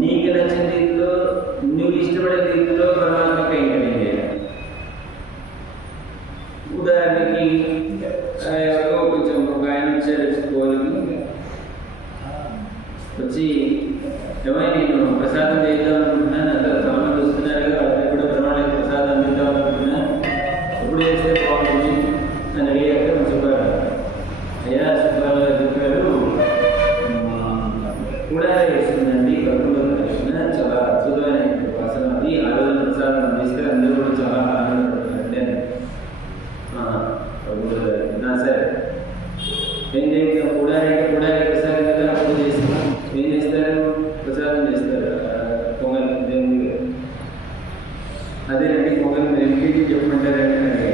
నీకు నచ్చిన రీతిలో నువ్వు ఇష్టపడే ఏమైనా నేను ప్రసాదం చేద్దాం అనుకుంటున్నాను, అంత చాలా మంది వస్తున్నారు, వాళ్ళకి కూడా బ్రహ్మాండ ప్రసాదం అందిద్దాం అనుకుంటున్నా, ఎప్పుడు చేస్తే బాగుంటుంది అని అడిగాక చెప్పారు. అయ్యా సుబ్బారావు గారు చెప్పారు, కూడా వేస్తుందండి కర్పూర దర్శన, చాలా అద్భుతమైన వాసన, అది ఆ రోజు ప్రసాదం అందిస్తే అందరూ కూడా చాలా ఆనందపడుతున్నారంటే నా సరే ఏం చేస్తాం, కూడా ప్రసాదం కదా అప్పుడు చేస్తాం. ఏం చేస్తారు, ప్రసాదం చేస్తారు పొంగల్ దేవునికి. అదేనండి పొంగల్ మీరు ఎంపీకి చెప్పమంటారంటే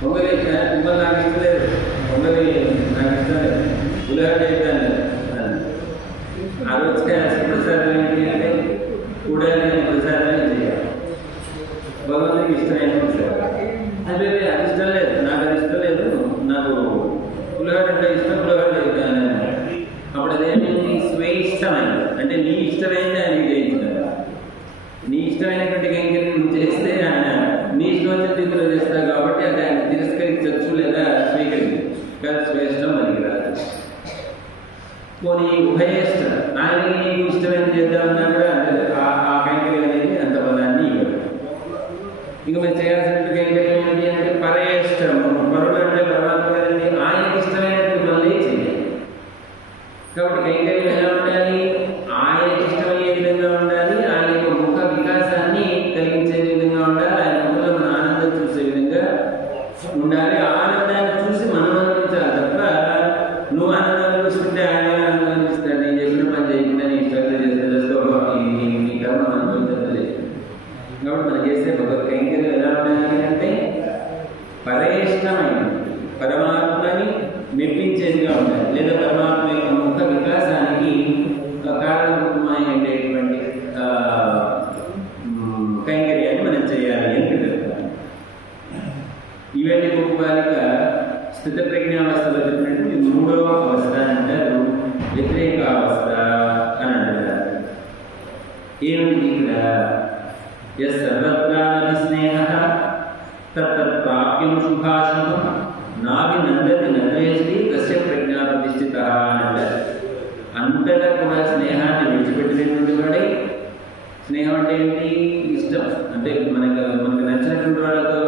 పొంగల్ పొంగల్ నాకు ఇష్టం లేదు, పొంగల్ నాకు ఇష్టం లేదు, ఉల్లిగడ్డ చేస్తాను. ఆ రోజు ప్రసాదం ఏంటి అంటే కూడా ప్రసాదమే చేయాలి, భగవంతుడికి ఇష్టమైన ప్రసాదం. అదే అది ఇష్టం లేదు, నాకు అది ఇష్టం లేదు, నాకు పులిహోర అంటే ఇష్టం, పులిహోర చేస్తాను. అప్పుడు అదేమైంది, స్వేష్టమైంది, అంటే నీ ఇష్టమైంది ఆయనకి చేయించిన, నీ ఇష్టమైనటువంటి కైంకర్యం నువ్వు చేస్తే ఆయన నీ ఇష్టం వచ్చిన రీతిలో చేస్తావు కాబట్టి అది ఆయన తిరస్కరించవచ్చు లేదా స్వీకరించవచ్చు, కానీ శ్రేష్టం మనకి రాదు. పోనీ ఉభయష్ట, ఆయనకి నీకు ఇష్టమైనది చేద్దామన్నా కూడా ఆ కైంకర్యం అనేది అంత పదాన్ని ఇవ్వదు. ఇంకా మీరు చేయాల్సిన కైంకర్యం ఏంటి అంటే పరయేష్టము, పరుడు అంటే పరమాత్మ గారిని ఆయనకి ఇష్టమైనటువంటి పనులే చేయాలి. కాబట్టి కైంకర్యం ఎలా ఉండాలి, ఆయనకి ఇష్టమయ్యే విధంగా ఉండాలి, ఆయన యొక్క ముఖ వికాసాన్ని కలిగించే విధంగా ఉండాలి, ఆయన ముఖంలో మన ఆనందం చూసే విధంగా ఉండాలి. ఆనందాన్ని చూసి మనం ఆనందించాలి తప్ప నువ్వు ఆనందాన్ని చూసుకుంటే ఆయన ఆనందిస్తాడు. నేను చెప్పిన పని చేయకుండా నీ ఇష్టంగా చేసుకోవాలి, నీ కర్మ అనుభవించలేదు. కాబట్టి మనం చేసే భగవత్ కైంకర్యం ఎలా ఉండాలి అంటే పరయిష్టమైన పరమాత్మని మెప్పించేదిగా ఉండాలి, లేదా పరమాత్మ యొక్క ముఖ వికాసానికి కారణమైనటువంటి కైంకర్యాన్ని మనం చేయాలి అని చెప్తారు. ఇవన్నీ గొప్పవారిక స్థిత ప్రజ్ఞావస్థలో చెప్పినటువంటి మూడవ అవస్థ అంటారు, వ్యతిరేక అవస్థ అని అంటారు. ఏమిటి ఇక్కడ, యస్ సర్వత్రానపి స్నేహః తత్తత్ప్రాప్యం శుభాశుభం నాభినందతి నద్వేష్టి తస్య ప్రజ్ఞా ప్రతిష్ఠితః అని అంటారు. అంతటా కూడా స్నేహాన్ని విడిచిపెట్టినటువంటి వాడే, స్నేహం అంటే ఏంటి, ఇష్టం అంటే మనకు నచ్చినటువంటి వాళ్ళతో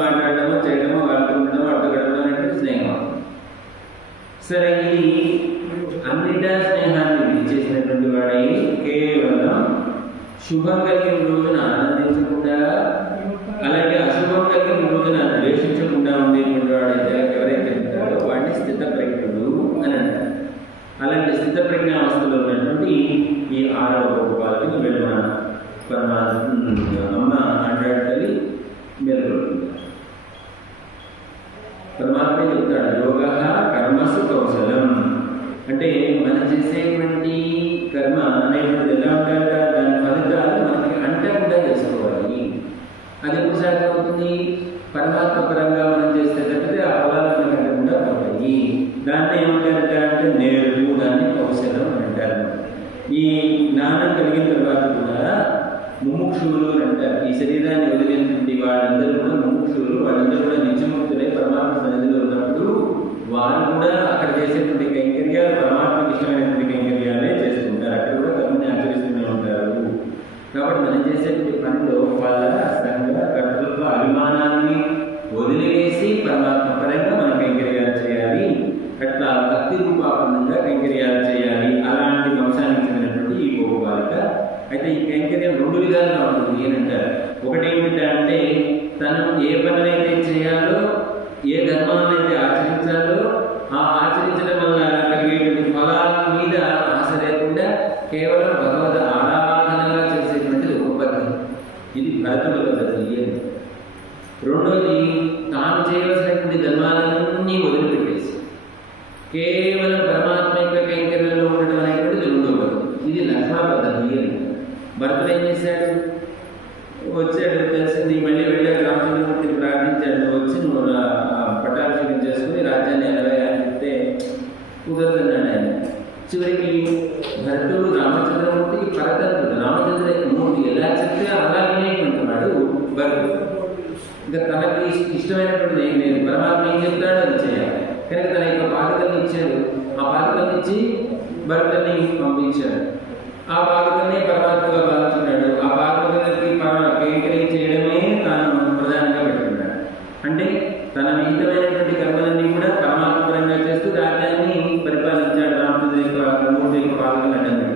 మాట్లాడడమో చేయడమో వాళ్ళతో ఉండడమో అడ్డుగడమో అనేటువంటి స్నేహం. సరే, ఇది అన్నిటా స్నేహాన్ని విడిచేసినటువంటి వాడే కేవలం శుభం కలిగిన రోజున ఆనందించకుండా, అలాగే అశుభం కలిగిన రోజున ద్వేషించకుండా ఉండేటువంటి వాడైతే ఎవరైతే ఉంటారో వాడిని స్థిత ప్రజ్ఞుడు అని అంటారు. అలాంటి స్థిత ప్రజ్ఞ అవస్థలో ఉన్నటువంటి ఈ ఆరవ గోపాలకి వెళ్ళిన అమ్మ మాట్లాడాలి మేల్కొంటుంది. పరమాత్మ చెప్తాడు, యోగ కర్మసు కౌశలం, అంటే మనం చేసేటువంటి కర్మ అనేటువంటిది ఎలా ఉండాలి, దాని ఫలితాలు మనకి అంటకుండా చేసుకోవాలి. అది ఎప్పుడు సాధ్యమవుతుంది, పరమాత్మ పరంగా మనం చేస్తే తప్పితే ఆ ఫలాలు మనకి అంటకుండా పోతాయి. దాన్ని ఏమంటారంట అంటే నేర్పు, దాన్ని కౌశలం అని అంటారు. ఈ జ్ఞానం కలిగిన తర్వాత కూడా ముముక్షువులు అని అంటారు. ఈ శరీరాన్ని వదిలినటువంటి వాళ్ళందరూ కూడా ముముక్షువులు, వాళ్ళందరూ కూడా నిత్యముక్తులై పరమాత్మ సన్నిధిలో ఉన్నప్పుడు వారు కూడా అక్కడ చేసేటువంటి కైంకర్యాలు పరమాత్మకి ఇష్టమైనటువంటి కైంకర్యాలే చేసుకుంటారు, అక్కడ కూడా కర్మని ఆచరిస్తూనే ఉంటారు. కాబట్టి మనం చేసేటువంటి పనిలో వాళ్ళ సంఘ కర్తృత్వ అభిమానాన్ని వదిలివేసి పరమాత్మ పరంగా మనం కైంకర్యాలు చేయాలి, అట్లా భక్తి రూపాపన్నంగా కైంకర్యాలు చేయాలి. అలాంటి వంశానికి చెందినటువంటి ఈ గోపాలిక. అయితే ఈ కైంకర్యం రెండు విధాలుగా ఉంటుంది అని అంటారు. ఒకటి ఏమిటంటే తను ఏ పనులైతే చేయాలో, ఏ ధర్మాలైతే ఆచరించాలో, ఆ ఆచరించడం వల్ల కలిగేటువంటి ఫలాల మీద ఆశ లేకుండా కేవలం భగవద్ ఆరాధనగా చేసేటువంటిది ఒక పద్ధతి. ఇది భరతుల పద్ధతి. రెండోది, తాను చేయవలసినటువంటి ధర్మాలన్నీ వదిలిపెట్టేసి కేవలం పరమాత్మ యొక్క కైంకర్యంలో ఉండడం అనేటువంటిది రెండో పద్ధతి. ఇది లక్ష్మణ పద్ధతి. భరతుడు ఏం చేశాడు, వచ్చాడు, తెలిసింది, మళ్ళీ వెళ్ళాడు, రామచంద్రమూర్తిని ప్రార్థించాడు, వచ్చి నువ్వు పట్టాభిషేకం చేసుకుని రాజ్యాన్ని ఎలవే అని చెప్తే కుదరదన్నాడు ఆయన. చివరికి భరతుడు రామచంద్రమూర్తికి పరతంత్రుడు, రామచంద్రమూర్తి ఎలా చెప్తే అలా వినేయకుంటున్నాడు భరతుడు. ఇంకా తనకి ఇష్టమైనటువంటి ఏం లేదు, పరమాత్మ ఏం చెప్తాడో అది చేయాలి. కనుక తన యొక్క పాదకల్ని ఇచ్చాడు, ఆ పాదకల్ని ఇచ్చి భరతుడిని పంపించాడు. ఆ పాదుకనే పరమాత్మగా భావించున్నాడు. ఆ పాదుకలకి కైంకర్యం చేయడమే తాను ప్రధానంగా పెట్టుకున్నాడు. అంటే తన విహితమైనటువంటి కర్మలన్నీ కూడా పరమాత్మపరంగా చేస్తూ రాజ్యాన్ని పరిపాలించాడు. రామచంద్ర యొక్క మూర్తి యొక్క పాదుకలు అడ్డం.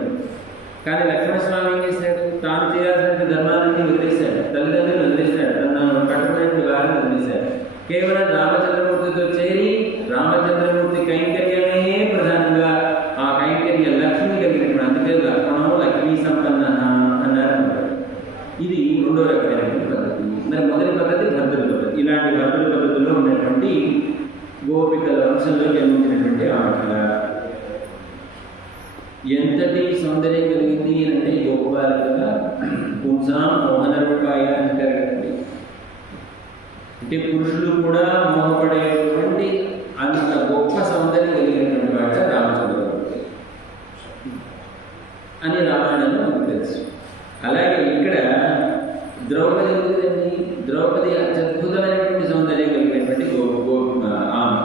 కానీ లక్ష్మణస్వామి ఏం చేశాడు? తాను చేయాల్సిన ధర్మాలన్నీ వదిలేశాడు, తల్లిదండ్రులు వదిలేశాడు, తన కట్టుకున్నటువంటి వారిని వదిలేశాడు. కేవలం రామచంద్రమూర్తితో చేరి రామచంద్రమూర్తి కైంకర్యమే ప్రధానంగా ఆ కైంకర్య లక్ష్మి కలిగినటువంటి, అందుకే లక్ష్మణం లక్ష్మీ సంపన్న అన్నారు. ఇది రెండో రకమైనటువంటి పద్ధతి. మరి మొదటి పద్ధతి భద్రుల పద్ధతి. ఇలాంటి భద్రుల పద్ధతిలో ఉన్నటువంటి గోపికల వంశంలో జన్మించినటువంటి ఆమె ఎంతటి సౌందర్యం కలిగింది అంటే గోపాలుగా పుంసాం మోహన రూపాయ అంటారు కదండి. అంటే పురుషులు కూడా మోహపడేటువంటి అంత గొప్ప సౌందర్యం కలిగినటువంటి వాట రామచంద్రమూర్తి అని రామాయణంలో మనకు తెలుసు. అలాగే ఇక్కడ ద్రౌపది ఉంటుందండి. ద్రౌపది అత్యద్భుతమైనటువంటి సౌందర్యం కలిగినటువంటి ఆమె.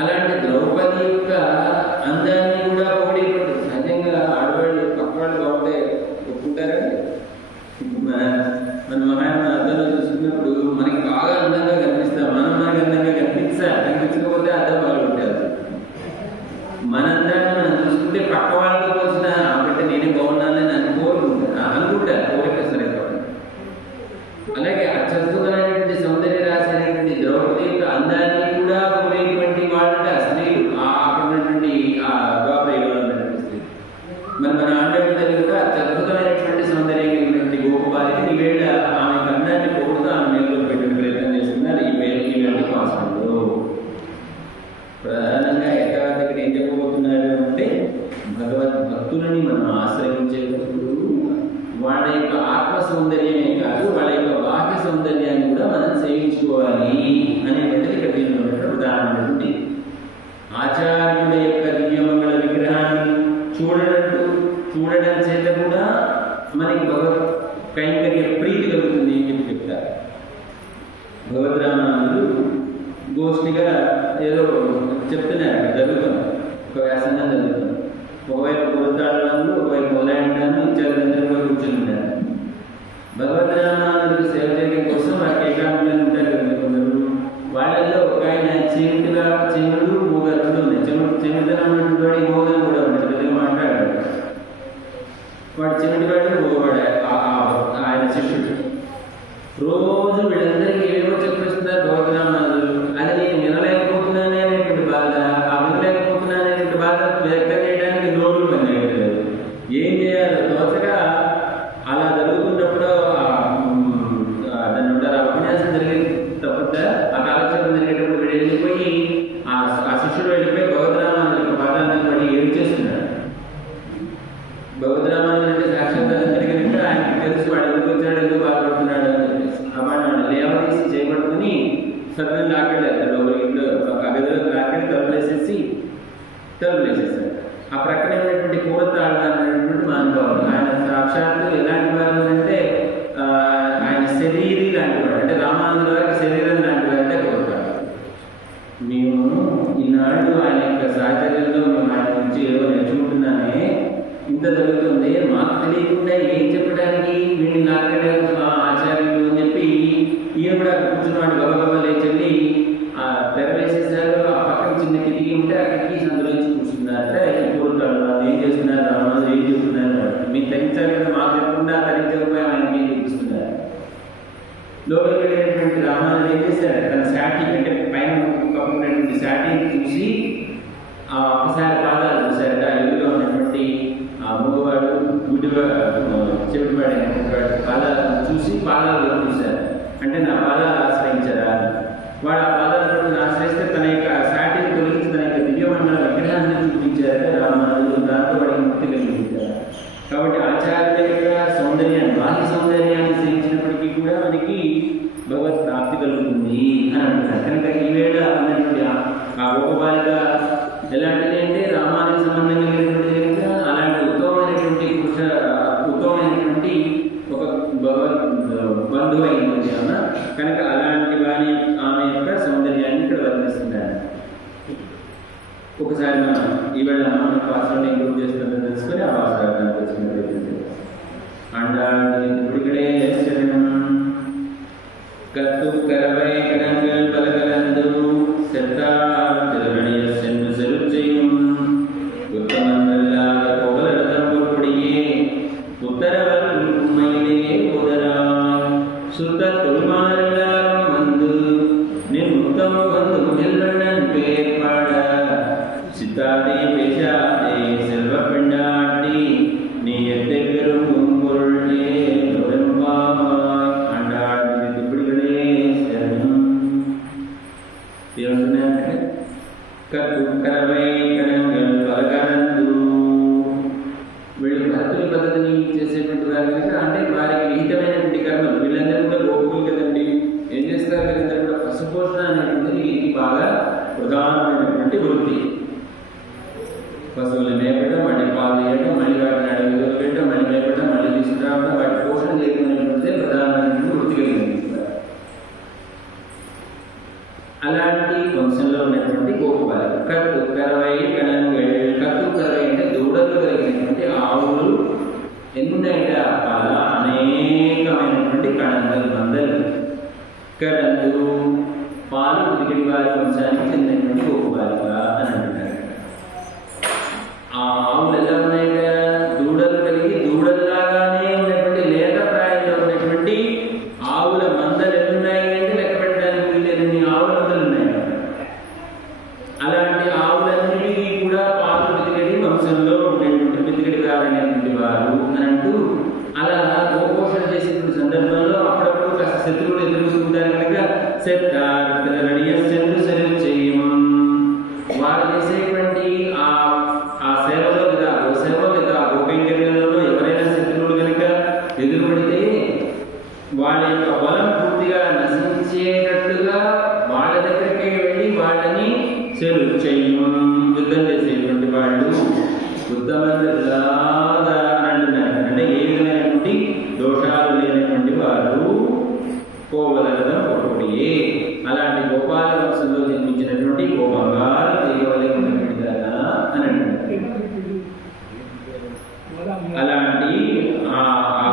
అలాంటి ద్రౌపది యొక్క అందాన్ని కూడా పొగిడేటువంటి, సహజంగా ఆడవాళ్ళు పక్కవాళ్ళు బాగుంటే ఒప్పుకుంటారండి. మన మహాత్మ అద్దంలో చూసుకున్నప్పుడు మనకి బాగా అందంగా కనిపిస్తాం. మనకి అందంగా కనిపించకపోతే అద్దం వాళ్ళు ఉంటారు. మన అందాన్ని మనం చూసుకుంటే పక్క వాళ్ళతో పోల్చిన కాబట్టి నేనే బాగున్నానని అనుకుంటారు. కోరిక సరే. అలాగే అత్యద్భుతమైనటువంటి సౌందర్య రాసినటువంటి ద్రౌపది యొక్క అందాన్ని కూడా పొగిడేటువంటి వాళ్ళంటే స్త్రీలు, అక్కడ ఉన్నటువంటి ఆ ద్వాపరయుగంలో ఉన్నటువంటి స్త్రీలు. మన ఆంధ్రప్రదేశ్ కూడా అత్యద్భుతమైనటువంటి సౌందర్యం కలిగినటువంటి గోపబాలిక ఈవేళ ఆమె అందాన్ని పొగుడుతూ ఆమె మేలులో పెట్టిన ప్రయత్నం చేస్తున్నారు ఈ వేళ మాసంలో. ప్రధానంగా ఎక్కడ ఏం చెప్పబోతున్నారు అంటే భగవద్భక్తులని మనం ఆశ్రయించేటప్పుడు వాళ్ళ యొక్క ఆత్మ సౌందర్యమే కాదు, వాళ్ళ యొక్క బాహ్య సౌందర్యాన్ని కూడా మనం సేవించుకోవాలి అనేటువంటిది ఇక్కడ దీనిలో ఉదాహరణ ఉంది. ఆచార్యుల యొక్క దివ్యమంగళ విగ్రహాన్ని చూడడం చేత కూడా మనకి భగవత్ కైంకర్య ప్రీతి కలుగుతుంది అని చెప్పి చెప్తారు. భగవద్రామానులు గోష్ఠిగా ఏదో చెప్తున్నారు, జరుగుతుంది, ఒక వ్యాసంగా జరుగుతుంది. ఒకవైపు గురుతాళాలు, ఒకవైపు మొదలైంటాను, ఇచ్చారు కూర్చుంటారు. భగవద్రామానులకు సేవ చేయడం కోసం వారికి ఏకాంతంగా ఉంటారు కదా కొందరు. వాళ్ళల్లో ఒక ఆయన చెముడు మూగరుడు ఉన్నాయి. చెమిటనం ఉన్నటువంటి వాడి మోగలు కూడా ఉంటాడు, పెద్దగా మాట్లాడాడు. వాడు చెమిటివాడు మూగవాడు ఆయన శిష్యుడు. రోజు వీళ్ళందరికీ ఏవో చెప్పేస్తున్నారు భగవద్రామానులు. అది నేను వినలేకపోతున్నానే అనేటువంటి బాధ, ఆ వినలేకపోతున్నాను అనేటువంటి బాధ వ్యక్తం చేయడానికి నోరు పనిచేయట్లేదు. ఏం చేయాలో తోచగా అలా జరుగుతున్నప్పుడు దాన్ని ఉంటారు ఉపన్యాసం జరిగేది తప్ప ఆ కాలక్షేపం జరిగేటప్పుడు వీడు వెళ్ళిపోయి ఆ శిష్యుడు వెళ్ళిపోయి భగవద్రామానుల యొక్క పాదాలను పడి ఏం చేస్తున్నాడు. భగవద్రామానులు అంటే సాక్షాత్కారం జరిగినట్టు ఆయనకి తెలుసు, వాడు ఎందుకు వచ్చాడు, ఎందుకు బాధపడుతున్నాడు అని చెప్పేసి అప్పుడు లేవదీసి చేపట్టుకుని సడన్ లాక్కెళ్ళారు. ఇంట్లో ఆ గదిలోకి లాక్కెళ్ళి తలుపులేసేసారు. ఆ ప్రక్కనే ఉన్నటువంటి కూరతాడు అనేటువంటి మానవాడు ఆయన సాక్షాత్తు ఎలాంటి వారు అంటే ఆయన శరీరీ లాంటి వాడు. అంటే రామానుజుల వారికి శరీరం లాంటి వాడు అంటే కూరతాడు. మేము ఈనాడు ఆయన యొక్క సాహచర్యంలో మేము ఆయన నుంచి ఏదో నేర్చుకుంటున్నామే, ఇంత జరుగుతుంది, మాకు తెలియకుండా ఏం చెప్పడానికి వీడిని నాకడే ఆచార్యులు అని చెప్పి ఈయన కూడా కూర్చున్నవాడు గబగబా లేచెళ్ళి ఆ తెర వేసేసారు. ఆ పక్కన చిన్న కిటికీ ఉంటే ఆ కిటికీ సందులోంచి కూర్చున్నారంటే కూరుతాడు. వాళ్ళు ఏం చేస్తున్నారు, రామానుజు ఏం చేస్తున్నారు, మీకు తగ్గించాలి కదా, మాకు చెప్పకుండా తగ్గించకపోయి ఆయనకి ఏం చూపిస్తున్నారు. లోపలికి వెళ్ళినటువంటి రామానుజు ఏం చేశారు, తన శాటీ అంటే పైన కప్పుకున్నటువంటి శాటీని చూసి ఒకసారి పాదాలు చూశారట. ఎదురుగా ఉన్నటువంటి ఆ మగవాడు చెవిటివాడు పాదాలను చూసి పాదాలు చూశారు. అంటే నా పాదాలు ఆశ్రయించారా, వాడు ఆ పాదాలను ఆశ్రయిస్తే తన యొక్క శాటిని తొలగించి తన యొక్క దివ్యమండల విగ్రహాన్ని చూపించారంటే రామానుజులు. దాంతో వాడికి ముక్తి కలిగించారు. కాబట్టి ఆచార్యుల యొక్క సౌందర్యాన్ని, బాహ్య సౌందర్యాన్ని సేవించినప్పటికీ కూడా మనకి భగవత్ ప్రాప్తి కలుగుతుంది అని అంటున్నారు. కనుక ఈవేళ అన్నటువంటి ఆ గొప్ప బాలిక ఎలాంటిది అంటే రామానికి సంబంధం కలిగినటువంటి కనుక అలాంటి ఉత్తమమైనటువంటి ఒక భగవద్ బంధువు అయినది అన్న కనుక అలాంటి వారి ఆమె యొక్క సౌందర్యాన్ని ఇక్కడ వర్ణిస్తున్నారు. ఒకసారి మనం ఈవేళ మన పాత్రను ఇంప్రూవ్ చేస్తున్నట్టు తెలుసుకొని ఆ వాసన వచ్చింది. ஆண்டாள் திருவடிகளே சரணம். கத்து கரவை கடங்கள் பல கலந்து செத்தார் திருவடியில் சென்று செலுச்செய்யும் உத்தமந்தல்லாத புகழடம் பொற்படியே உத்தரவர் உண்மையிலே உதராய் சுத்த தொழுமாறெல்லாம் வந்து நின் முத்தம் வந்து முயல்வண்ணன் பேர் பாட சித்தாதே பேசாதே செல்வ பெண்ணாட்டி நீ எத்தை பெரும் பொருளே தொடர்பாய். ஆண்டாள் திருப்படிகளே சரணம். కత్తు కరవై కణంగల్ పలకరందు. వీళ్ళు భక్తుల పద్ధతిని చేసేటువంటి వారు కనుక అంటే వారికి విహితమైనటువంటి కర్మలు. వీళ్ళందరూ కూడా గోపులు కదండి, ఏం చేస్తారు కదందరూ కూడా పశుపోషణ అనేటువంటిది వీరికి బాగా ప్రధానమైనటువంటి వృత్తి. పశువులు మేపడం, మళ్ళీ పాలు వేయడం, మళ్ళీ వాటిని అడవిలో పెట్టడం, మళ్ళీ మేపడం, మళ్ళీ తీసుకురావడం, వాటి పోషణ చేయడం అనేటువంటిదే ప్రధానమైనటువంటి వృత్తి కలిగింది. అలాంటి వంశంలో ఉన్నటువంటి గోపాలు కత్తు కరవై కణంగల్. కత్తు కరవై అంటే దూడలు కలిగినటువంటి ఆవులు ఎన్నైతే అలా అనేకమైనటువంటి కణంగల్ మందలు కడందు పాలు ఉదికిడి వారి వంశానికి చెందినటువంటి గోపాలుగా అని అంటున్నారు. ఆ ఆవులు ఎలా ఉన్నాయి కదా, దూడలు కలిగి దూడల్లాగానే ఉన్నటువంటి లేత ప్రాయంలో ఉన్నటువంటి ఆవుల మందలు ఎన్నున్నాయి అంటే లెక్క పెట్టడానికి వీళ్ళని ఆవుల మందలు ఉన్నాయి. అలాంటి ఆవులన్నిటికీ కూడా పాలు పితికడి వంశంలో ఉండేటువంటి పితికడి వారైనటువంటి వారు అని అంటూ అలా గోపోషణ చేసేటువంటి సందర్భంలో అప్పుడప్పుడు కాస్త శత్రువులు ఎదుర్కొంటారు కనుక సెంటు సెలవు చేయము. వారు చేసేటువంటి ఆ సేవలో లేదా సేవలో లేదా గోకైంకర్యంలో ఎవరైనా శత్రువులు కనుక ఎదురుపడితే వాళ్ళ యొక్క బలం పూర్తిగా నశించేటట్టుగా వాళ్ళ దగ్గరికి వెళ్ళి వాళ్ళని సెలవు చేయము. యుద్ధం చేసేటువంటి వాళ్ళు ఉత్తమంగా అంటున్నారు. అంటే ఏ విధమైనటువంటి దోషాలు లేనటువంటి వారు పోవలగడం ఒకటియే. అలాంటి గోపాల వంశంలో జన్మించినటువంటి గోపంగాలు చేయవలసినటువంటి కదా అని అంటున్నారు. అలాంటి ఆ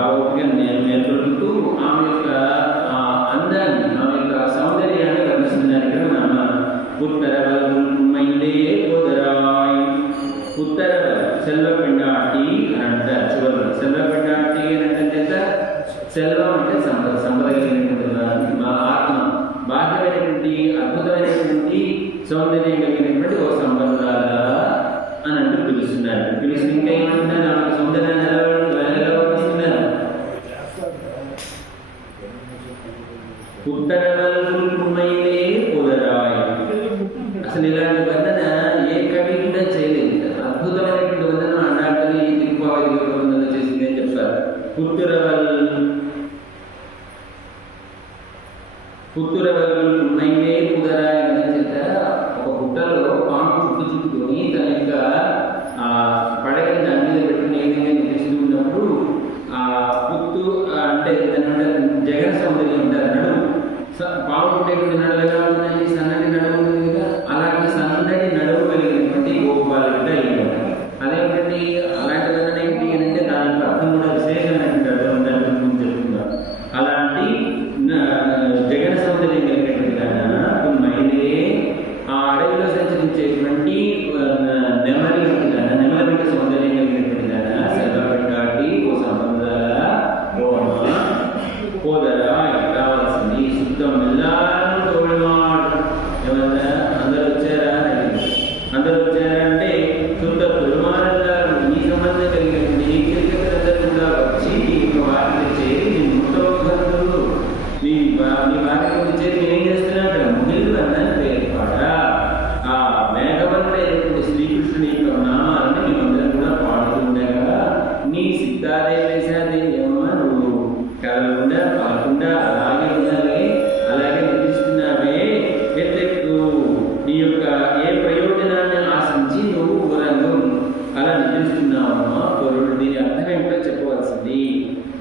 గోపికను నేర్పడుతూ ఆమె యొక్క అందాన్ని, ఆమె యొక్క సౌందర్యాన్ని వర్ణిస్తున్నారు. ఇక్కడ మన ఉత్తరవల్మైలే పోదరాయ్. ఉత్తరవ సెల్వ పిండాటి అని అంటారు. చివరిలో సెల్వ పిండాటి అని అంటే సెల్వం అంటే సంపద, సంపద కలిగినటువంటి మా ఆత్మ, బాహ్యమైనటువంటి అద్భుతమైనటువంటి సౌందర్యం కలిగినటువంటి ఓ సంపద అని అంటూ పిలుస్తున్నారు. పిలిచి ఇంకా ఏమంటున్నారు, ఆమె సౌందర్యాన్ని ఎలా వర్ణిస్తున్నారు. ఉత్తరవల్మైలే పోదరాయ్. అసలు ఇలాంటి వర్ణన ఏ కవి కూడా చేయలేదు. అద్భుతమైనటువంటి వర్ణన అన్నాడని తిరుపావళి వర్ణన చేసింది అని చెప్తారు. పుత్తురవల్మైలే పోదరాయ్ అని చెప్తా. ఒక పుట్టలో పాము చుట్టుకొని తన యొక్క పడగని దాని మీద పెట్టుకుని ఏ విధంగా నిలుస్తూ ఉన్నప్పుడు ఆ పుత్తు అంటే జగన్ సౌందర్యం ఉంటారు. నడుము పాము ఉండేటువంటి నడుము ఎలా ఉందండి, సన్నటి నడుము ఉంది కదా, అలాంటి సన్నటి నడుము కలిగినటువంటి గోపాలుగా అయ్యారు. అదేంటండి అలాంటి వలన ఏంటి అని అంటే దానికి అర్థం కూడా విశేషమైనటువంటి అర్థం దాని చెప్తున్నారు. అలాంటి జగన్ సౌందర్యం కలిగినటువంటి మైలే ఆ అడవిలో సంచరించేటువంటి నెమలి నెమల వెంట సౌందర్యం కలిగినటువంటి సెలవుపెట్టాటి ఓ సంబంధాల పోదరా రావాల్సింది. శుద్ధం ఎల్లారు తోడుమాడు. ఏమన్నా అందరూ వచ్చారా అని, అందరూ వచ్చారా అంటే శుద్ధ తొలిమారెల్లారు ఈ సంబంధం కలిగినటువంటి ఈ కిరికలందరూ కూడా వచ్చి వారిని చేరి నీ ముట్టలు నీ వారికి చేరి ఏం చేస్తున్నా ముగిలు అన్నది పేరు పాట. ఆ మేఘవంతుడైనటువంటి శ్రీకృష్ణుని యొక్క నామాలని మేమందరం కూడా పాడుతూ ఉండగా నీ సిద్ధాదే వేసాదే ఏమమ్మా నువ్వు కలకుండా పాడకుండా అలాగే ఉన్నావే, అలాగే నిలుస్తున్నావే. ఎత్తెక్కు నీ యొక్క ఏ ప్రయోజనాన్ని ఆశించి నువ్వు ఊరంగం అలా నిలుస్తున్నావమ్మా పొరుడు. దీని అర్థం ఏమిటో చెప్పవలసింది,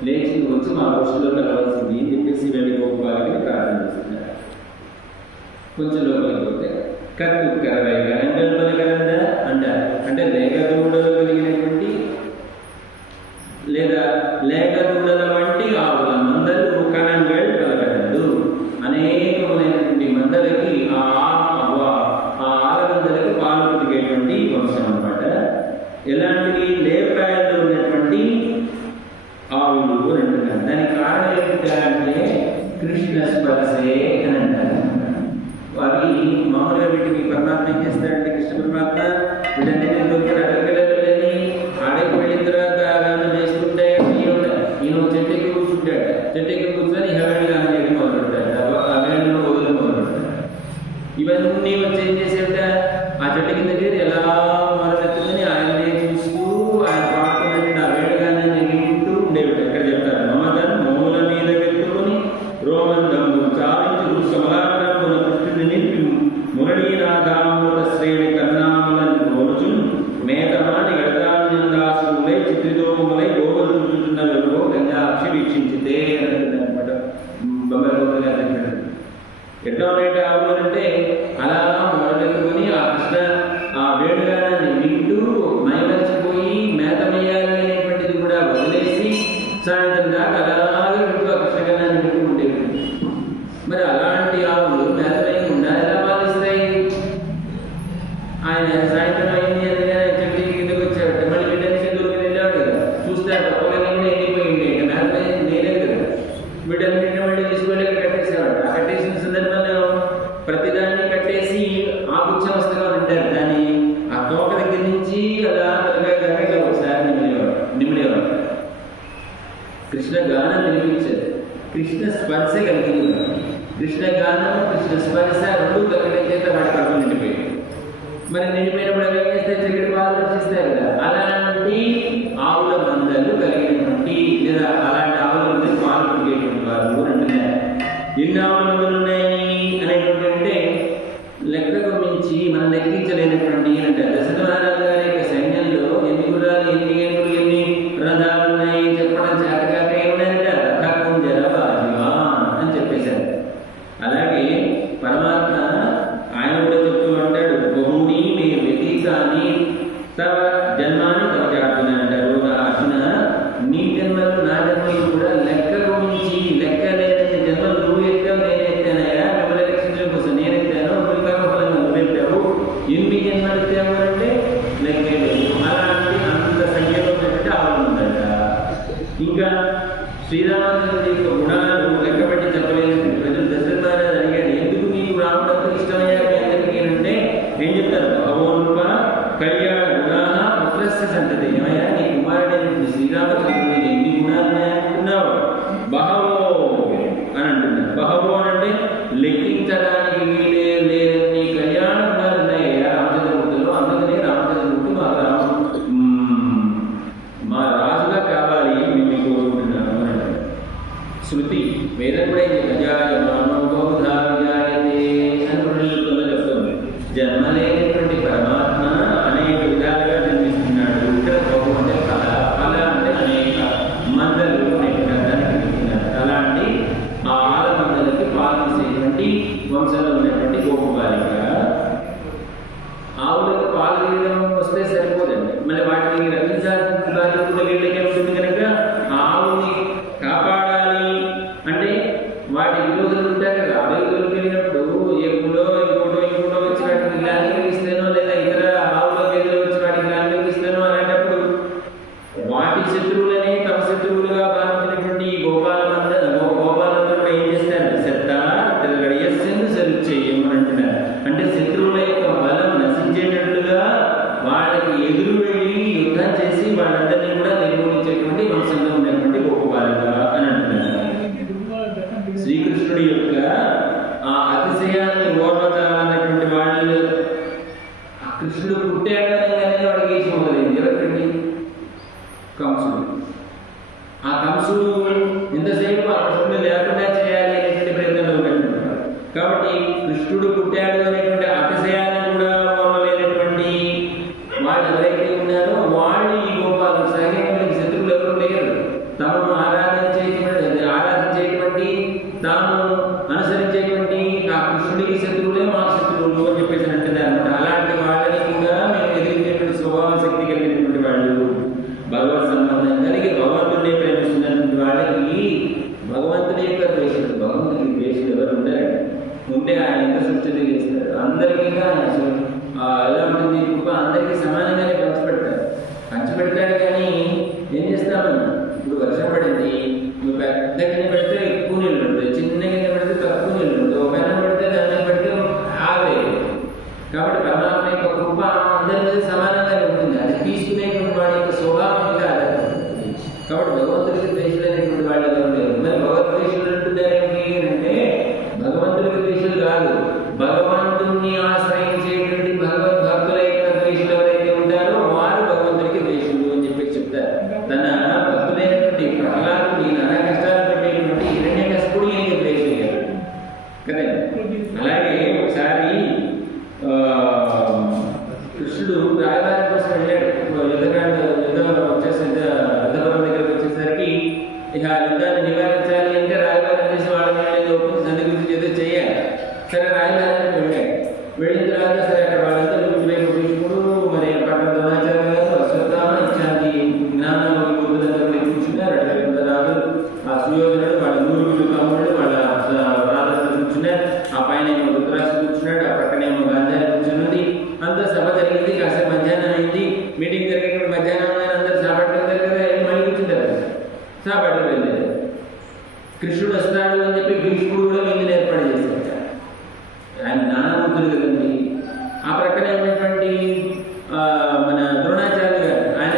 లేచి వచ్చి మా దృష్టిలో కలవలసింది అని చెప్పేసి వెళ్ళి గోపాలని ప్రార్థన చేస్తున్నారు. కొంచెం లోపలికి పోతే కత్తు కరవై కరంగల్ పలకరంద అంటారు. అంటే లేగదూడలు కలిగినటువంటి లేదా లేగ ఎలాంటివి లేప్రాయాల్లో ఉన్నటువంటి ఆవులు అని అంటున్నారు. దానికి కారణం ఏంటంటే కృష్ణ స్పర్శే అని అంటారు. అవి మామూలుగా వీటికి పరమాత్మ ఏం చేస్తాడంటే కృష్ణ పరమాత్మ వీటన్నిటిని దొరికిన అడగలని ఆడకి వెళ్ళిన తర్వాత గానం వేసుకుంటే ఈయన చెట్టు ఎక్కి కూర్చుంటాడు. చెట్టు ఎక్కి కూర్చొని హెవెన్ గానం చేయడం మొదలుపెట్టాడు. ఆ వేణులో వదిలి మొదలుపెట్టాడు. ఇవన్నీ వచ్చి ఏం చేసేట ఆ చెట్టు కింద చేరి ఎలా మొదలెత్తుకొని ఆయనే చూస్తూ ఆయన పాడుతున్నట్టు ఆ వేణుగానాన్ని వింటూ ఉండేవి. ఎక్కడ చెప్తారు మమదన్ మౌల మీద పెట్టుకొని రోమందము చాలించి రుసమలారంభున కృష్ణుని నింపి మురళీనాథామృత శ్రేణి కన్నాములను కోరుచు మేతమాని గడతాన్యందాసులై చిత్రితోములై గోవులు చూచుతున్న వెలుగో గంగాక్షి వీక్షించితే అనమాట. బొమ్మల గారు ఎట్లా ఉండేట ఆవులు అంటే అలా మొదలుకొని ఆ కృష్ణ ఆ వేణుగానాన్ని వింటూ మైమర్చిపోయి మేత వేయాలి అనేటువంటిది కూడా వదిలేసి సాయంత్రం దాకా అలాగే వింటూ ఆ కృష్ణగానాన్ని వింటూ ఉండేవి. మరి అలాంటి ఆవులు మేత వేయకుండా ఎలా పాలిస్తాయి? ఆయన సాయంత్రం అయింది అనగా చెట్టు కిందకు వచ్చాడు. మళ్ళీ బిడ్డని చెట్టుకు వెళ్ళాడు కదా, చూస్తాడు ఒక్కగానే ఎండిపోయింది. మేత నేనే కదా బిడ్డని మళ్ళీ తీసుకొని కట్టేసేవాడు. ఆ కట్టేసిన సందర్భంలో ప్రతిదాన్ని కట్టేసి ఆకుచ్చవస్థగా ఉంటారు. దాన్ని ఆ తోక దగ్గర నుంచి అలా తలగా ఒకసారి నిమిడేవాడు. కృష్ణ గానం వినిపించారు. కృష్ణ స్పర్శ కలిగింది. కృష్ణ గానం కృష్ణ స్పర్శ రెండు కలగడం చేత వాడి కడుపు నిండిపోయింది. మరి నిండిపోయినప్పుడు అవి ఏం చేస్తే చక్కటి పాలు రక్షిస్తారు కదా. అలాంటి ఆవుల మందలు కలిగినటువంటి లేదా అలాంటి ఆవుల మందలు పాలు పుట్టేటువంటి వారు అంటున్నారు. ఎన్ని ఆవుల మందలు ఉన్నాయి అనేటువంటి అంటే లెక్కకు మించి మనం లెక్కించలేనటువంటి అంటే దశరథమహారాజు గారి యొక్క సైన్యంలో ఎన్ని గుర్రాలు ఎన్ని ఏనుగులు ఎన్ని రథాలు ఉన్నాయి చెప్పడం చేతగాక ఏమున్నాయంటే రథకుంజర బాజివాన్ అని చెప్పేశారు. అలాగే పరమాత్మ ఆయన కూడా చెప్తూ ఉంటాడు బహుని మే వ్యతీతాని తవ జన్మాన్ని తవ జాతున అంటారు. అర్జున నీ జన్మలు నా జన్మలు కూడా లెక్కకు మించి లెక్కలేని జన్మలు నువ్వు ఎత్తావు నేను ఎత్తానయా మిమ్మల్ని రక్షించడం కోసం నేను ఎత్తాను కర్మఫలంగా నువ్వు ఎత్తావు. ఎన్ని జన్మలు ఎత్తావు అంటే లెక్కే లేదు. అలాంటి అంత సంఖ్యలో ఉన్నట్టు ఆవులు ఉందట. ఇంకా శ్రీరామచంద్రుడి యొక్క గుణాలు లెక్కబట్టి చెప్పలేదు. ప్రజలు దశరథమహారాజు అడిగాడు ఎందుకు నీకు రావడంతో ఇష్టమయ్యా మీ అందరికీ అంటే ఏం చెప్తారు భగవోన్ప కళ్యాణ గుణా పుత్రస్య సంతతి. ఏమయ్యా నీ కుమారుడైన శ్రీరామచంద్రుడి ఎన్ని గుణాలు ఉన్నాయనుకున్నావు? బహవో అని అంటున్నారు. బహవో అంటే లెక్కించడానికి వీలే లేని కళ్యాణ గుణాలు ఉన్నాయ్యా రామచంద్రమూర్తిలో. అందుకనే రామచంద్రమూర్తి మా రాజుగా కావాలి మేము కోరుకుంటున్నాము అని అంటారు. శృతి వేదం కూడా అజాయమానో బహుధా విజాయతే అని పురుషుల్లో చెప్తుంది. జన్మలేనటువంటి పరమాత్మ అనేక విధాలుగా జన్మిస్తున్నాడు. ఇక్కడ బహు అంటే కళ, కళ అంటే అనేక మందలు అనేక గ్రంథాన్ని కనిపిస్తున్నారు. అలాంటి ఆ ఆల మందలకి పాలించేటువంటి వంశంలో ఉన్నటువంటి గోపబాలిక. ఆవులకు పాలు తీయడం వస్తే సరిపోదండి, మళ్ళీ వాటిని రక్షించాల్సిన బాధ్యత కూడా వీళ్ళకే ఉంటుంది కనుక ఆ ఆవుని కాపాడాలి అంటే వాటి విరోధులు ఉంటారు కదా. ఆ విరోధులకు వెళ్ళినప్పుడు ఎప్పుడో ఇంకోటో వచ్చి వాటిని గ్లాన్లోకి ఇస్తానో లేదా ఇతర ఆవుల గేదెలు వచ్చి వాటికి గ్లాన్లోకి ఇస్తానో అలాంటప్పుడు వాటి శత్రువులని తమ శత్రువులుగా భావించినటువంటి గోపాలందరూ కూడా ఏం చేస్తారు? సత్తా తిరగడియస్సెందు సరి చేయమని అంటున్నారు. అంటే శత్రువుల యొక్క బలం నశించేటట్లుగా వాళ్ళకి ఎదురు వెళ్ళి యుద్ధం చేసి వాళ్ళందరినీ కూడా నిర్మూలించేటువంటి వంశంలో ఉన్నటువంటి గోపబాలిక అని అంటున్నారు. శ్రీకృష్ణుడి యొక్క ఆ అతిశయాన్ని ఓర్వతాలన్నటువంటి వాళ్ళు కృష్ణుడు పుట్టాడనగానే వాడికి వేసి మొదలైంది. ఎవరికండి? కంసుడు. ఆ కంసుడు ఎంతసేపు ఆ కృష్ణుడు లేకుండా చేయాలి అనేటువంటి ప్రయత్నంలో ఉన్నట్టున్నారు. కాబట్టి కృష్ణుడు పుట్టాడు అనేటువంటి అతిశయాన్ని కూడా ఓర్వలేనటువంటి వాళ్ళు ఎవరైతే ఉన్నారో వాళ్ళు ఈ గోపాలు సైన్యానికి శత్రువులు ఎవరు లేరు. తమను ఆరాధించేటువంటి తాము అనుసరించేటువంటి ఆ కృష్ణుడికి శత్రువులే మా శత్రువులు అని చెప్పేసి అంటున్నారు అనమాట. అలాంటి వాళ్ళని కూడా మేము ఎదిరించేటువంటి స్వభావ శక్తి కలిగినటువంటి వాళ్ళు, భగవత్ సంబంధం కలిగి భగవంతుడిని ప్రేమిస్తున్నటువంటి వాళ్ళకి భగవంతుడి యొక్క ద్వేషుడు, భగవంతుడికి ద్వేషుడు ఎవరు ఉండరు. ఉంటే ఆయన ఎంత సృష్టి మీటింగ్ జరిగేటువంటి మధ్యాహ్నం అందరూ సాపాటు వెళ్తారు కదా, మళ్ళీ కూర్చుంటారు కదా, సాపాటు వెళ్ళారు. కృష్ణుడు వస్తాడు అని చెప్పి భీష్ముడు కూడా విందుని ఏర్పాటు చేశారు. ఆయన జ్ఞానవంతుడు కదండి. ఆ ప్రక్కనే ఉన్నటువంటి మన ద్రోణాచార్య గారు, ఆయన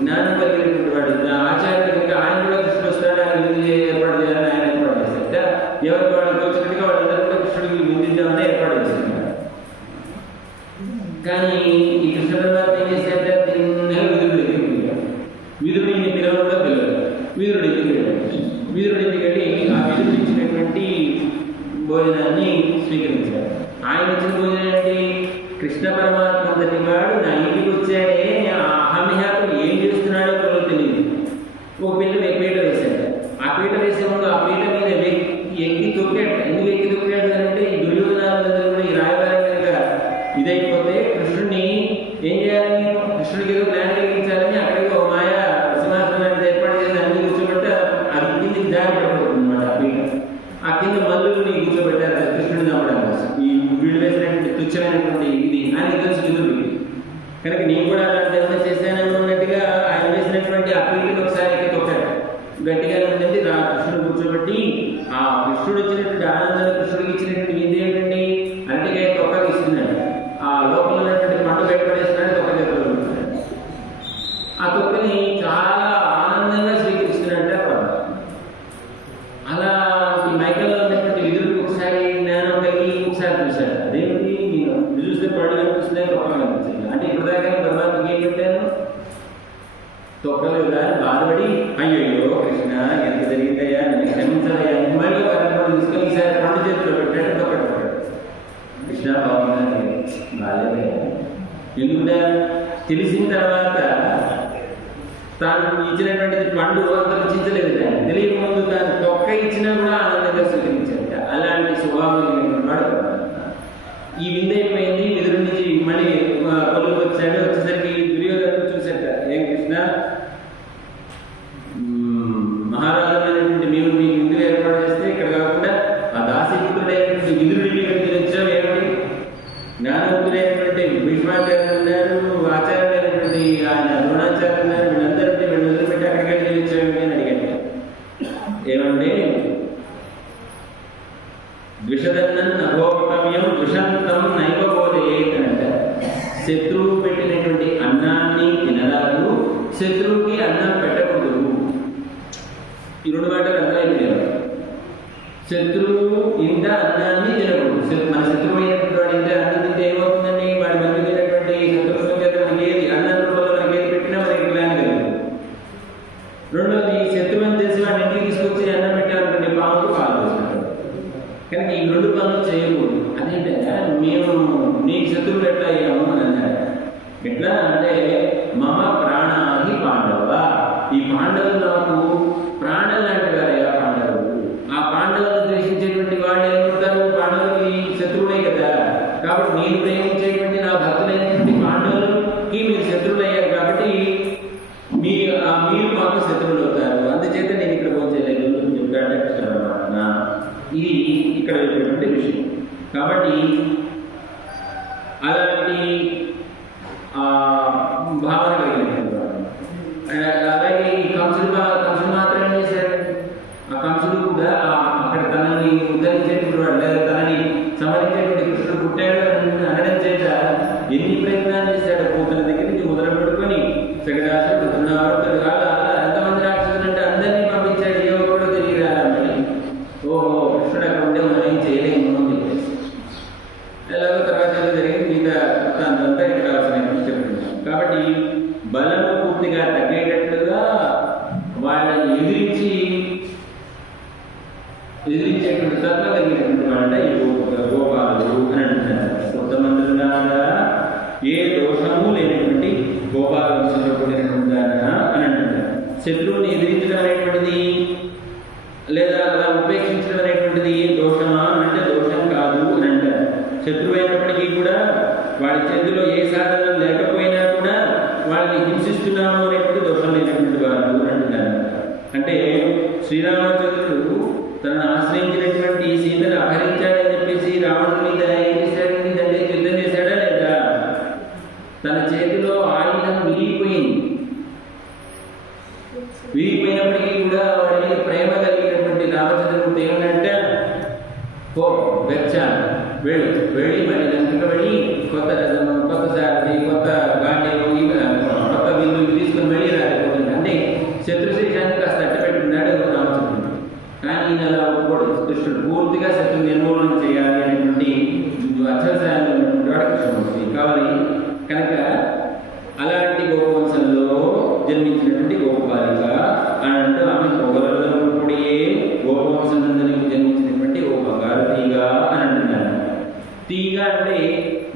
జ్ఞానం కలిగినటువంటి వాడు, ఆచార్యుడు కనుక ఆయన కూడా కృష్ణుడు వస్తాడు, ఆయన విందు ఏర్పాటు చేయాలని ఆయన ఏర్పాటు చేశారు. ఎవరికి వాళ్ళకి వచ్చినట్టుగా వాళ్ళందరూ కూడా కృష్ణుడికి విందిద్దామని ఏర్పాటు చేశారు. కానీ ఈ కృష్ణ పరమాత్మ ఏం చేశారంటే తిన్నగా విదురుడు దగ్గరికి వెళ్ళాడు. విదురుడిని పిలవడం కూడా పిలవడు. విదురుడి దగ్గరికి వెళ్ళాడు. విదురుడి దగ్గరికి వెళ్ళి ఆ విదురుడు ఇచ్చినటువంటి భోజనాన్ని స్వీకరించాడు. ఆయన ఇచ్చిన భోజనం ఏంటి? కృష్ణ పరమాత్మ అంతటి వాడు నా ఇంటికి వచ్చాడే, అహమిహాకు ఏం చేస్తున్నాడో కూడా తెలియదు. ఒక పీట వేశాడు. ఆ పీట వేసే ముందు ఆ పీట మీద ఎక్కి తొక్కాడు. ఎందుకు ఎక్కి తొక్కాడు అంటే ఈ దుర్యోధనాలందరూ కూడా ఈ రాయబారం కనుక ఇదైపోతే కృష్ణుడిని ఏం చేయాలి, కృష్ణుడికి ఏదో ప్లాన్ కలిగించాలని అక్కడికి ఒక మాయ సింహాసనం అనేది ఏర్పాటు చేసి అన్ని కూర్చోబెట్టి అది కిందికి దారి పడిపోతుంది అనమాట. ఆ పీట ఆ కింద మల్లుని కూర్చోబెట్టారు కృష్ణుడిని నమ్మడం కోసం. ఈ వీళ్ళు వేసినటువంటి తుచ్చమైనటువంటి ఇది ఆయన తెలుసు విదురుడికి. కనుక నేను కూడా అలాంటి ఏమైనా చేశాను అన్నట్టుగా ఆయన వేసినటువంటి ఆ పీటను ఒకసారి ఎక్కి తొక్కాడు. గట్టిగా ఉందండి కృష్ణుడు కూర్చోబెట్టి ఆ కృష్ణుడు వచ్చినటువంటి ఆనందాన్ని కృష్ణుడికి ఇచ్చినటువంటి విద్య ఏంటండి, అరటికాయ తొక్కకి ఇస్తున్నాడు. ఆ లోపల ఉన్నటువంటి మంట బయటపడేస్తున్నాడు, తొక్క చేతుల్లో ఉంటున్నాడు. ఆ తొక్కని చాలా ఆనందంగా స్వీకరిస్తున్నాడంటే అలా ఈ మైకల్లో ఉన్నటువంటి విధులకు ఒకసారి జ్ఞానం కలిగి ఒకసారి చూశాడు. అదేమిటి నేను చూస్తే పళ్ళు కనిపిస్తున్నాయి, తొక్క కనిపిస్తుంది అంటే ఇప్పటిదాకా పరమాత్మకి ఏం పెట్టాను, తొక్కలు కానీ బాధపడి అయ్యో కృష్ణ ఎంత జరిగిందయ్యా నన్ను క్షమించాలయ్యా మళ్ళీ పరమాత్మ తీసుకొని ఈసారి రెండు చేతుల్లో పెట్టాడు, తొక్కడు. కృష్ణ బాగుందని బాగాలేదే. ఎందుకంటే తెలిసిన తర్వాత తాను ఇచ్చినటువంటిది పండు అంత రుచించలేదు. కానీ తెలియక ముందు తాను తొక్క ఇచ్చినా కూడా ఆనందంగా స్వీకరించాడు. అలాంటి స్వభావం కలిగినటువంటి వాడు ఈ విందైపోయింది. విదురు నుంచి మళ్ళీ పొలం వచ్చాడు. వచ్చేసరికి దుర్యోధనుడు చూశాట, ఏం కృష్ణ మహారాజుమైనటువంటి మేము మీ విందు ఏర్పాటు చేస్తే ఇక్కడ కాకుండా ఆ దాసీపుత్రుడైనటువంటి విదురుడిని వచ్చావు ఏమిటి, జ్ఞానవంతుడైనటువంటి భీష్మాచార్యులు ఉన్నారు, ఆచార్యులైనటువంటి ఆయన ద్రోణాచార్యులు ఉన్నారు, వీళ్ళందరూ వీళ్ళు వదిలిపెట్టి అక్కడికి వచ్చాడు అని అడిగాడు. ఏమంటే ద్విషదన్నన్ నభోపకవ్యం ద్విషంతం నైవబోధయేత్ అంటే శత్రువు పెట్టినటువంటి అన్నాన్ని తినరాదు, శత్రువుకి అన్నం పెట్టకూడదు. ఈ రెండు మాటలు అర్థమైపోయారు. శత్రువు ఇంత అన్నాన్ని తినకూడదు. మన శత్రువు అయినటువంటి వాడు ఇంత అన్నం తింటే ఏమవుతుందండి, వాడి మధ్యమైనటువంటి శత్రుత్వం చేత మనకి ఏది అన్నం రూపంలో మనకి ఏది పెట్టినా మనకి ప్లాన్ కలదు. రెండోది శత్రువుని తెలిసి వాడిని ఇంటికి తీసుకొచ్చి అన్నం పెట్టాలనుకోండి, పాముకు పాలు పోసినట్టు. కనుక ఈ రెండు పనులు చేయకూడదు. అదేంటంటే మేము నీకు శత్రువులు ఎట్లా అయ్యాము అని అన్నాడు. ఎట్లా అంటే మమ ప్రాణాహి పాండవ, ఈ పాండవులు నాకు ప్రాణం లాంటి వారయ్యా పాండవులు. ఆ పాండవులను ద్వేషించేటువంటి వాళ్ళు ఏమంటారు, పాండవులకి శత్రువులే కదా. కాబట్టి నేను ప్రేమించేటువంటి నా భక్తులైనటువంటి పాండవులకి మీరు శత్రువులు అయ్యారు. కాబట్టి మీరు మాకు శత్రువులు అవుతారు. అందుచేత నేను ఇక్కడ పోచేయలేదు అని చెప్పాడు కృష్ణ పరమాత్మ. ఇది ఇక్కడ చెప్పేటువంటి విషయం. కాబట్టి అలాంటి భావన కలిగినటువంటి వాడు. అలాగే ఈ కంసుడు మాత్రం ఏం చేశాడు, ఆ కంసుడు కూడా అక్కడ తనని ఉద్ధరించేటువంటి వాడు, లేదా తనని సంహరించేటువంటి కృష్ణుడు పుట్టాడు అనడం చేత ఎన్ని ప్రయత్నాలు చేశాడు. పూతల దగ్గర నుంచి మొదలు పెట్టుకొని సగడాసుడు ధృతరాష్ట్రుడు అలా ఎంతమంది రాక్షసులు అంటే అందరినీ పంపించాడు. ఏవో కూడా తెలియదా మళ్ళీ ఓహో కృష్ణుడు అక్కడ ఉంటే మనం ఏం చేయలేము అని చెప్పేసి ఎలాగో తర్వాత జరిగింది. మిగతా అంతా ఇక్కడ అవసరం చెప్తున్నాం. కాబట్టి బలము పూర్తిగా తగ్గేటట్లుగా వాళ్ళని ఎదిరించేటువంటి తత్వ కలిగినటువంటి వాళ్ళ ఈ గోపాలు అని అంటున్నారు. కొంతమంది ఏ దోషము లేనటువంటి గోపాల వంశంలో కూడినటువంటి అని అంటున్నారు. శత్రువుని ఎదిరించడం అనేటువంటిది లేదా అలా ఉపేక్షించడం అనేటువంటిది ఏ దోషమా అంటే దోషం కాదు అని అంటారు. శత్రువు అయినప్పటికీ కూడా వాళ్ళ చేతిలో ఏ సాధనం లేకపోయినా కూడా వాళ్ళని హింసిస్తున్నాము అనేటువంటి దోషం లేనటువంటి వారు అంటున్నారు. అంటే శ్రీరామచంద్రుడు తనను ఆశ్రయించినటువంటి సీతను అపహరించాడని చెప్పేసి రావణుడి మీద ఏం చేశాడని యుద్ధం చేశాడా లేదా, తన చేతిలో ఆయుధం విరిగి విరిగిపోయింది. విరిగిపోయినప్పటికీ కూడా వాడి ప్రేమ కలిగినటువంటి రామచంద్రమూర్తి ఏమన్నట్ట, పో వెచ్చాను వెళ్ళి మరి లంకకు వెళ్ళి కొత్త సారథి, కొత్త గాంధీలు, కొత్త విల్లు తీసుకుని వెళ్ళి రాకపోతుంది. అంటే శత్రుశేషాన్ని కాస్త అట్టపెట్టుకున్నాడు రామచంద్రుడు. కానీ ఈయన అలా ఒప్పుకోడు. కృష్ణుడు పూర్తిగా శత్రు నిర్మూలన చేయాలి అనేటువంటి అత్యవసరాలు ఉన్నటువంటి వాడు కృష్ణమూర్తి కావాలి. కనుక అలాంటి గోపవంశంలో జన్మించినటువంటి గోపాలిక అని అంటూ ఆమె పొగలప్పుడే గోపవంశంలోనికి జన్మించినటువంటి ఓ బంగారు తీగ అని అంటున్నాను. తీగ అంటే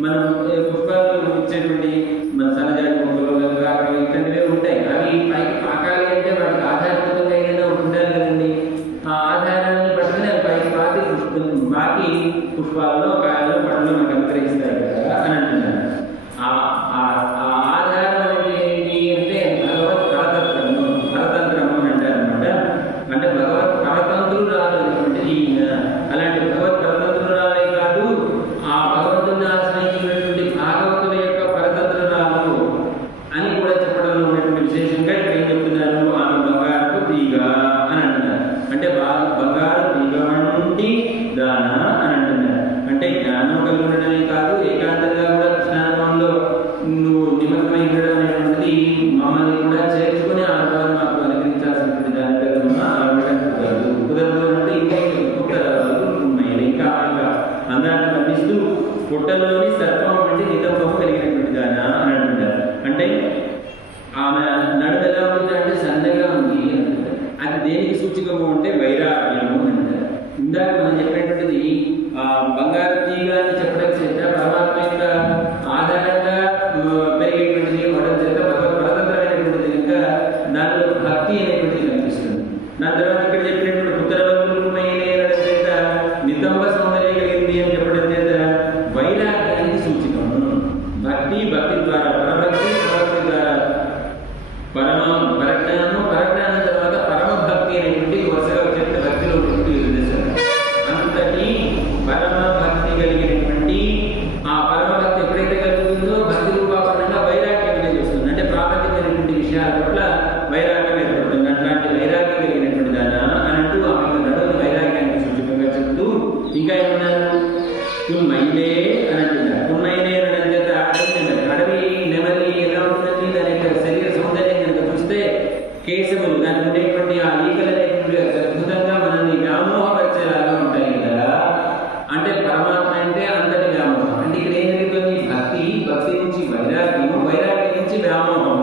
మనం పుష్పాలు ఇచ్చేటువంటి మన సన్నజాతి మొక్కలు ఇట్లాంటివే ఉంటాయి. అవి పైకి పాకాలి అంటే వాటికి ఆధారభూతంగా ఏదైనా ఉండాలి కదండి. ఆ ఆధారాన్ని పట్టుకుని అవి పైకి బాకి పుష్పాలలో, కాయల్లో, పండ్లు మనకు అనుగ్రహిస్తాయి కదా అని అంటున్నాను. ఆధారం అనేది ఏంటి అంటే భగవత్ పరతంత్రము అని అంటారు అనమాట. అంటే భగవత్ పరతంత్రురాలు అనేటువంటిది ఈయన. అలాంటి భగవత్ పరతంత్రురాలే కాదు, ఆ భగవంతుని ఆశ్రయించినటువంటి భాగవతుల యొక్క పరతంత్రురాలు అని కూడా చెప్పడంలో ఉన్నటువంటి విశేషంగా ఇక్కడ ఏం చెప్తున్నారు, ఆమె బంగారు తీగ అని అంటున్నారు. అంటే బంగారు తీగ నుండి దాన అని అంటున్నారు. అంటే జ్ఞానం కలిగి ఉండడమే కాదు, ఏకాంతంగా కూడా కృష్ణానుభవంలో నువ్వు నిమగ్నమై ఉండడం అనేటువంటిది మమ్మల్ని కూడా చేర్చుకుని ఆ అనుభవాన్ని మాకు అనుగ్రహించాల్సినటువంటి దాని కదమ్మా. కుదరదు అంటే ఇంకా ఇంకా అందాన్ని పంపిస్తూ పుట్టల్లోని సర్పం వంటి నితంబము కలిగినటువంటి దాన అని అంటున్నారు. అంటే ఆమె నడుమ ఎలా ఉంటుందంటే సన్నగా ఉంది అంటారు. అది దేనికి సూచికము అంటే వైరాగ్యము అని అంటారు. ఇందాక మనం చెప్పినటువంటిది బంగారు తీగ అని చెప్పడం చేత పరమాత్మ యొక్క ఆధారంగా పెరిగేటువంటిది అవడం చేత భగవత్ పరతంత్రమైనటువంటిది ఇంకా దానిలో భక్తి అనేటువంటిది కనిపిస్తుంది. దాని తర్వాత ఇక్కడ చెప్పినటువంటి ఉత్తరవైన చేత నితంబ సౌందర్యం కలిగింది అని చెప్పడం చేత వైరాగ్యానికి సూచికము. భక్తి ద్వారా పరభక్తి, పరభక్తి ద్వారా పరజ్ఞానము, పరజ్ఞానం తర్వాత పరమభక్తి అనేటువంటి వరుసగా వచ్చే భక్తిలో అంతటి పరమ భక్తి కలిగినటువంటి ఆ పరమభక్తి ఎప్పుడైతే కలుగుతుందో భక్తి రూపాపరంగా వైరాగ్యం అనేది వస్తుంది. అంటే ప్రాపంచికమైనటువంటి విషయాల పట్ల వైరాగ్యం ఏర్పడుతుంది. అట్లాంటి వైరాగ్యం కలిగినటువంటి దాన అని అంటూ ఆమె నడువుని వైరాగ్యానికి సూచకంగా చెప్తూ ఇంకా ఏమన్నారు, కున్మైలే అని అంటున్నారు. కున్మైలే అని చేత అడవి నెమలి ఎలా ఉంటుందండి, దాని యొక్క శరీర సౌందర్యం కనుక చూస్తే కేశములు దానికి ఉండేటువంటి ఆ ఈకలు అనేటువంటి అద్భుతంగా మనల్ని వ్యామోహపరిచేలాగా ఉంటాయి కదా. అంటే పరమాత్మ అంటే అంతటి వ్యామోహం. అంటే ఇక్కడ ఏం జరుగుతుంది, భక్తి నుంచి వైరాగ్యము, వైరాగ్యం నుంచి వ్యామోహం.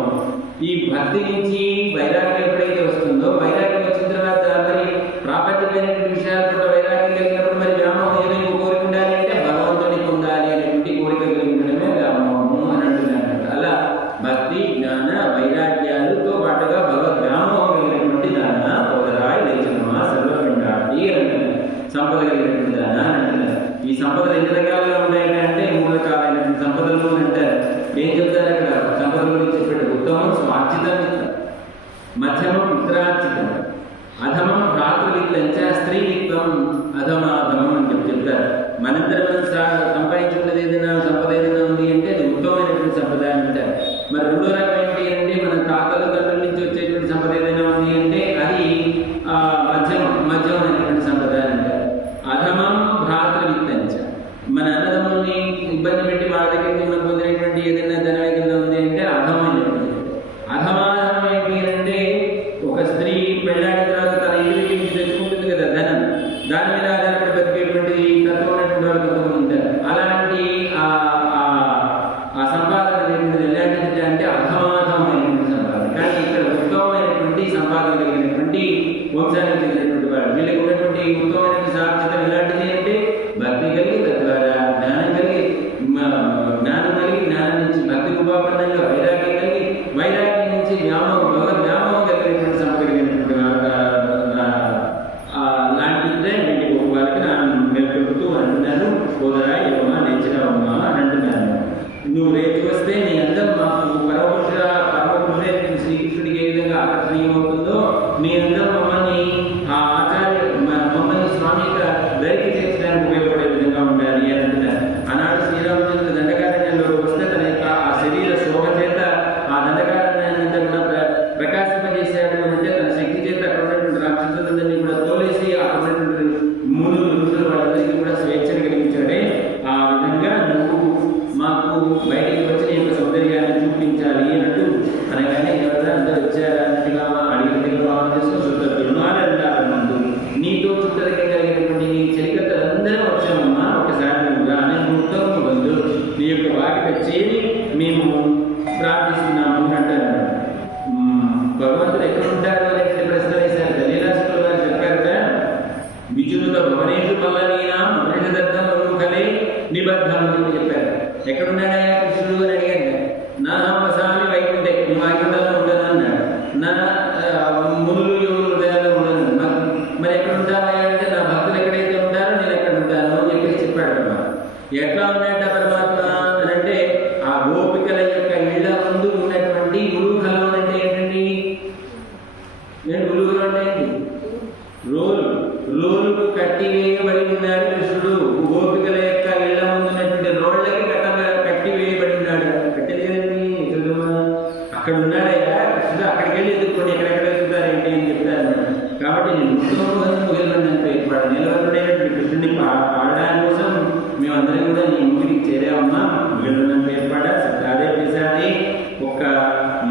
ఈ భక్తి నుంచి వైరాగ్యం ఎప్పుడైతే వస్తుందో, వైరాగ్యం వచ్చిన తర్వాత మరి ప్రాపంచికమైనటువంటి విషయాలు కూడా వైరాగ్యం కలిగినప్పుడు మరి వ్యామోహం ఏమైనా కోరిక ఉండాలి అంటే భగవంతుని పొందాలి అనేటువంటి కోరిక కలిగి ఉండడమే వ్యామోహము అని అంటున్నారు. అలా భక్తి, జ్ఞాన, వైరాగ్యాలతో పాటుగా భగవద్ వ్యామోహం కలిగినటువంటి దాన పోదరాయి లేచనమా సర్వపిండాటి అంటున్నారు. సంపద కలిగినటువంటి దాన అంటున్నారు. ఈ సంపదలు ఎన్ని రకాలుగా ఉంటాయంటే అంటే 3 రకాలైనటువంటి సంపదలు అంటారు. ఏం చెప్తారు అక్కడ సంపదల గురించి చెప్పాడు. ఉత్తమం స్వార్జితం, మధ్యమం మిత్రార్జితం, అధమం భ్రాతృవిత్తంచ, స్త్రీవిత్వం అధమాధమం అని చెప్తారు. మనందరం మనం సంపాదించుకున్నది ఏదైనా సంపద ఏదైనా ఉంది అంటే అది ఉత్తమమైనటువంటి సంపద అంటారు. మరి రెండో రకం ఏంటి అంటే మన తాతల తండ్రుల నుంచి వచ్చేటువంటి సంపద ఏదైనా ఉంది అంటే అది మధ్యమైనటువంటి సంపద అంటారు. అధమం భ్రాతృవిత్తంచ, మన అన్నదమ్ముల్ని ఇబ్బంది పెట్టి వాళ్ళ దగ్గర నుంచి మనం పొందినటువంటి ఏదైనా ధనం ఏదైనా ఉంది అంటే అధమైనటువంటి. అధమాధమం ఏంటి అంటే ఒక స్త్రీ పెళ్ళాడిన తర్వాత తన ఇంటికి నుంచి తెచ్చుకుంటుంది కదా ధనం, దాని మీద ఆధారపడి బతికేటువంటి తత్వం ఉన్నటువంటి వాళ్ళు కొంతమంది ఉంటారు. అలాంటి ఆ సంపాదన అనేటువంటిది ఎలాంటిది అంటే అధమాధమైనటువంటి సంపాదన. కానీ ఇక్కడ ఉత్తమమైనటువంటి సంపాదన కలిగినటువంటి వంశానికి చెందినటువంటి వాడు. వీళ్ళకి ఉన్నటువంటి ఉత్తమమైనటువంటి సాక్షితం ఎలాంటిది అంటే భక్తి కలిగి, తద్వారా జ్ఞానం కలిగి, జ్ఞానం నుంచి భక్తి రూపాపన్నంగా వైరాగ్యం కలిగి, వైరాగ్యం నుంచి వ్యామోహం, భగవద్ వ్యామోహం కలిగినటువంటి సంపద కలిగినటువంటి లాంటిదే వీటి వాళ్ళకి నెలకొడుతూ అంటున్నాను. సోదరా ఏమమ్మా నేర్చినావమ్మా అని అంటున్నాను. నువ్వు రేపు వస్తే నీ అందం మాకు పరమపురుషే శ్రీకృష్ణుడికి ఏ విధంగా ఆకర్షణీయమవుతుందో నీ అందం మమ్మల్ని ఆ ఆచార్య మమ్మల్ని స్వామి యొక్క దరికి చేర్చడానికి ఉపయోగపడే విధంగా ఉండాలి అని అంటున్నారు. ఆనాడు శ్రీరామచంద్రుడు దండకారణ్యంలో వస్తే తన యొక్క ఆ శరీర శోభ చేత ఆ దండకారణ్య కృష్ణుడు అక్కడికి వెళ్ళి ఎదుర్కొని ఎక్కడెక్కడ ఎదుగుతారు ఏంటి అని చెప్తారు అనమాట. కాబట్టి నేను ముగిలినంత ఏర్పాటు నిలవరుడైనటువంటి కృష్ణుడిని పాడడానికి కోసం మేమందరం కూడా నీ ముగిలికి చేరామమ్మా. ముగిలినంత ఏర్పాట సత్తాదే పిసాది ఒక్క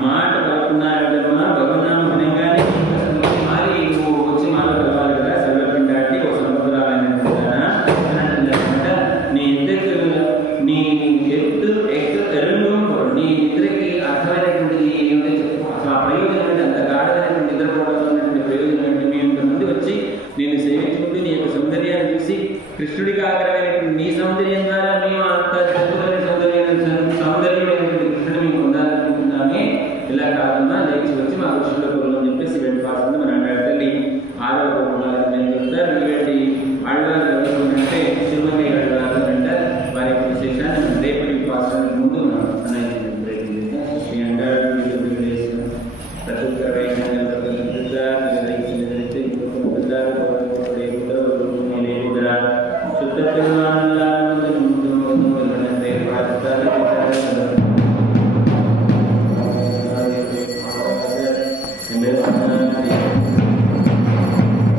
మాట పలుకున్నారమ్మా భగవన్నామ వినంగానే మారి నువ్వు వచ్చి మాట కలవాలి కదా సర్వపిండి దాటి ఒక సముద్రాలైనటువంటి అనమాట. నీ ఇద్దరు నీ నీ నిద్రకి అర్థమైనటువంటిది ఏమిటో చెప్పు. అసలు ఆ ప్రయోజనం ఏంటి? అంత గాఢమైనటువంటి నిద్రపోవడం ఉన్నటువంటి ప్రయోజనం ఏంటి? మీ ఇంతమంది వచ్చి నేను సేవించుకుంటూ నీ యొక్క సౌందర్యాన్ని చూసి కృష్ణుడికి ఆగ్రహమైనటువంటి నీ సౌందర్యం ద్వారా మేము అంత సౌందర్యమైనటువంటి కృష్ణుడు మేము పొందాలనుకుంటున్నామే. ఇలా కాదన్నా లేచి వచ్చి మా కృష్ణుడు అని చెప్పేసి వెళ్ళిపోతుంది మన